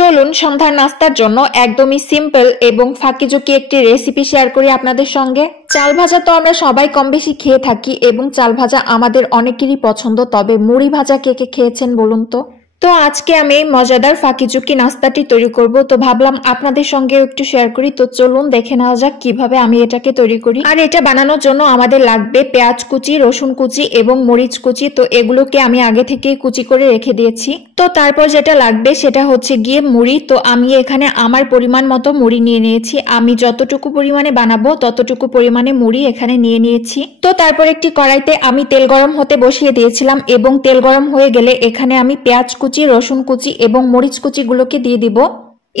চলুন সন্ধ্যার নাস্তার জন্য একদমই সিম্পল এবং ফাঁকিঝুঁকি একটি রেসিপি শেয়ার করি আপনাদের সঙ্গে। চাল ভাজা তো আমরা সবাই কম বেশি খেয়ে থাকি এবং চাল ভাজা আমাদের অনেকেরই পছন্দ, তবে মুড়ি ভাজা কে কে খেয়েছেন বলুন তো। আজকে আমি এই মজাদার ফাঁকিঝুঁকি নাস্তাটি তৈরি করব, তো ভাবলাম আপনাদের সঙ্গে একটু শেয়ার করি। তো চলুন দেখে নেওয়া যাক কিভাবে আমি এটাকে তৈরি করি। আর এটা বানানোর জন্য আমাদের লাগবে পেঁয়াজ কুচি, রসুন কুচি এবং মরিচ কুচি। তো এগুলোকে আমি আগে থেকেই কুচি করে রেখে দিয়েছি। তো তারপর যেটা লাগবে সেটা হচ্ছে গিয়ে মুড়ি। তো আমি এখানে আমার পরিমাণ মতো মুড়ি নিয়ে নিয়েছি। আমি যতটুকু পরিমাণে বানাবো ততটুকু পরিমাণে মুড়ি এখানে নিয়ে নিয়েছি। তো তারপর একটি কড়াইতে আমি তেল গরম হতে বসিয়ে দিয়েছিলাম এবং তেল গরম হয়ে গেলে এখানে আমি পেঁয়াজ কুচি, রসুন কুচি এবং মরিচ কুচি গুলোকে দিয়ে দিব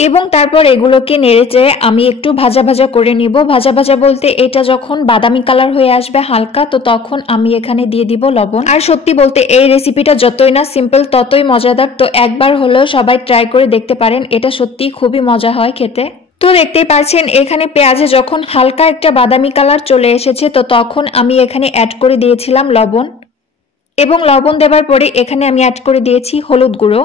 এবং তারপর এগুলোকে নেড়েচেড়ে আমি একটু ভাজা ভাজা করে নিব। ভাজা ভাজা বলতে এটা যখন বাদামি কালার হয়ে আসবে হালকা, তো তখন আমি এখানে দিয়ে দিব লবণ। আর সত্যি বলতে এই রেসিপিটা যতই না সিম্পল ততই মজাদার। তো একবার হলেও সবাই ট্রাই করে দেখতে পারেন, এটা সত্যি খুবই মজা হয় খেতে। তো দেখতেই পাচ্ছেন এখানে পেঁয়াজে যখন হালকা একটা বাদামি কালার চলে এসেছে, তো তখন আমি এখানে অ্যাড করে দিয়েছিলাম লবণ এবং লবণ দেবার পরে এখানে আমি অ্যাড করে দিয়েছি হলুদ গুঁড়ো।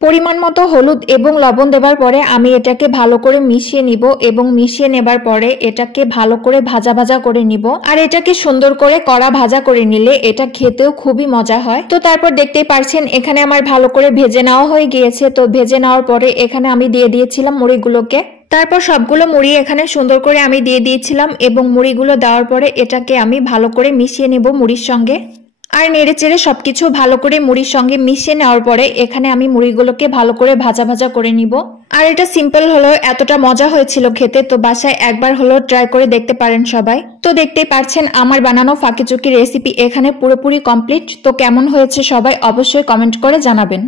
পরিমাণ মতো হলুদ এবং লবণ দেবার পরে আমি এটাকে ভালো করে মিশিয়ে নিব এবং মিশিয়ে নেবার পরে এটাকে ভালো করে ভাজা ভাজা করে নিব। আর এটাকে সুন্দর করে কড়া ভাজা করে নিলে এটা খেতেও খুবই মজা হয়। তো তারপর দেখতেই পাচ্ছেন এখানে আমার ভালো করে ভেজে নেওয়া হয়ে গিয়েছে। তো ভেজে নেওয়ার পরে এখানে আমি দিয়ে দিয়েছিলাম মুড়িগুলোকে। তারপর সবগুলো মুড়ি এখানে সুন্দর করে আমি দিয়ে দিয়েছিলাম এবং মুড়িগুলো দেওয়ার পরে এটাকে আমি ভালো করে মিশিয়ে নিব মুড়ির সঙ্গে। আর নেড়েচেড়ে সবকিছু ভালো করে মুড়ির সঙ্গে মিশিয়ে নেওয়ার পরে এখানে আমি মুড়িগুলোকে ভালো করে ভাজা ভাজা করে নিব। আর এটা সিম্পল হলেও এতটা মজা হয়েছিল খেতে, তো বাসায় একবার হলেও ট্রাই করে দেখতে পারেন সবাই। তো দেখতেই পাচ্ছেন আমার বানানো ফাঁকিঝুঁকি রেসিপি এখানে পুরোপুরি কমপ্লিট। তো কেমন হয়েছে সবাই অবশ্যই কমেন্ট করে জানাবেন।